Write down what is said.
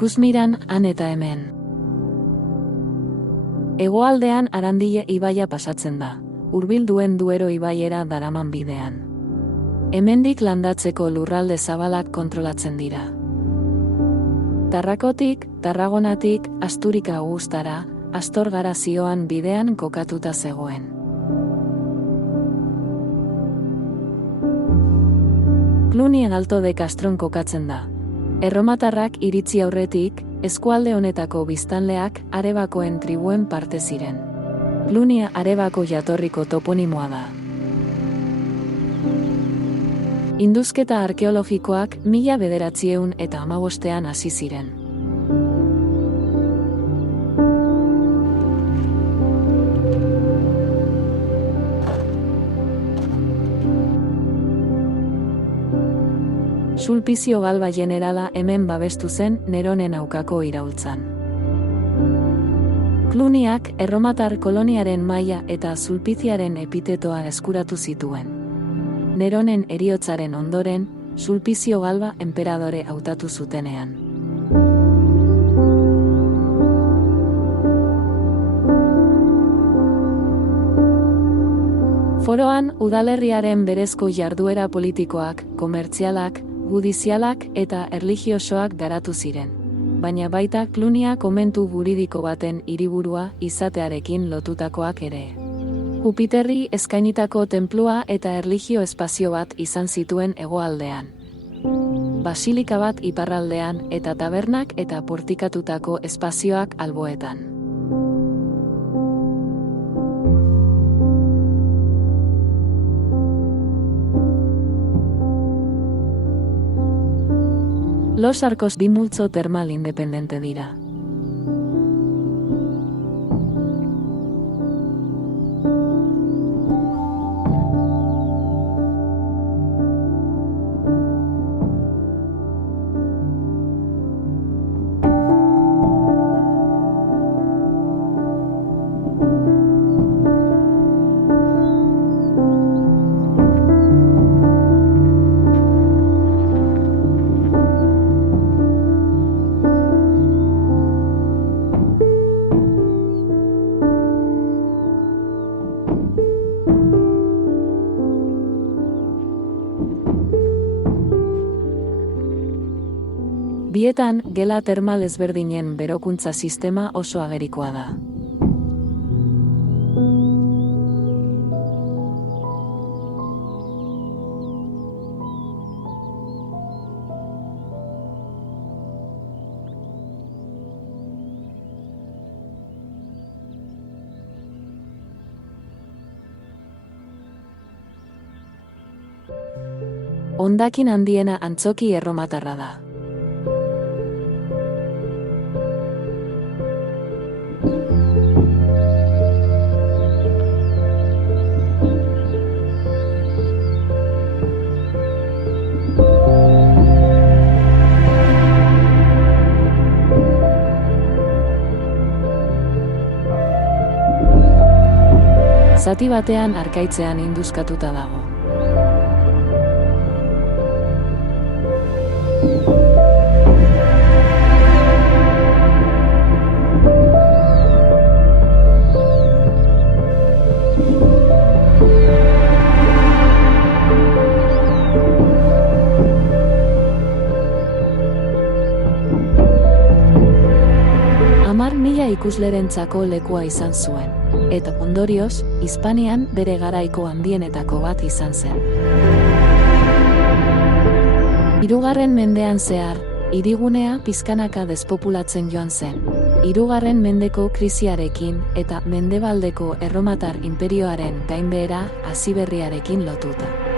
Ikusmiran han eta hemen. Hegoaldean Arandile ibaia pasatzen da, hurbil-duen Duero ibaiera daraman bidean. Hemendik landatzeko lurralde zabalak kontrolatzen dira. Tarrakotik, Tarragonatik, Asturika Augustara, Astorgara zioan bidean kokatuta zegoen. Cluny Alto de Castron kokatzen da. Erromatarrak iritzi aurretik, eskualde honetako biztanleak Arebakoen tribuen parte ziren. Cluny Arebako jatorriko toponimoa da. Induzketa arkeologikoak 1915ean hasi ziren. Sulpizio Galba generala hemen babestu zen Neronen aukako iraultzan. Clunyak erromatar koloniaren maila eta Sulpiziaren epitetoa eskuratu zituen. Neronen heriotzaren ondoren, Sulpizio Galba enperadore hautatu zutenean. Foroan, udalerriaren berezko jarduera politikoak, komertzialak, judizialak eta erlijiosoak garatu ziren, baina baita Clunya komentu juridiko baten hiriburua izatearekin lotutakoak ere. Jupiterri eskainitako tenplua eta erlijio espazio bat izan zituen hegoaldean. Basilika bat iparraldean eta tabernak eta portikatutako espazioak alboetan. Los Arcos bi multzo termal independente dira. Bietan, gela termal ezberdinen berokuntza sistema oso agerikoa da. Hondakin handiena antzoki erromatarra da. Zati batean harkaitzean induzkatuta dago. Ikuslerentzako lekua izan zuen, eta ondorioz, Hispanian bere garaiko handienetako bat izan zen. Hirugarren mendean zehar, hirigunea pizkanaka despopulatzen joan zen, Hirugarren mendeko krisiarekin eta Mendebaldeko Erromatar Inperioaren gainbehera hasiberriarekin lotuta.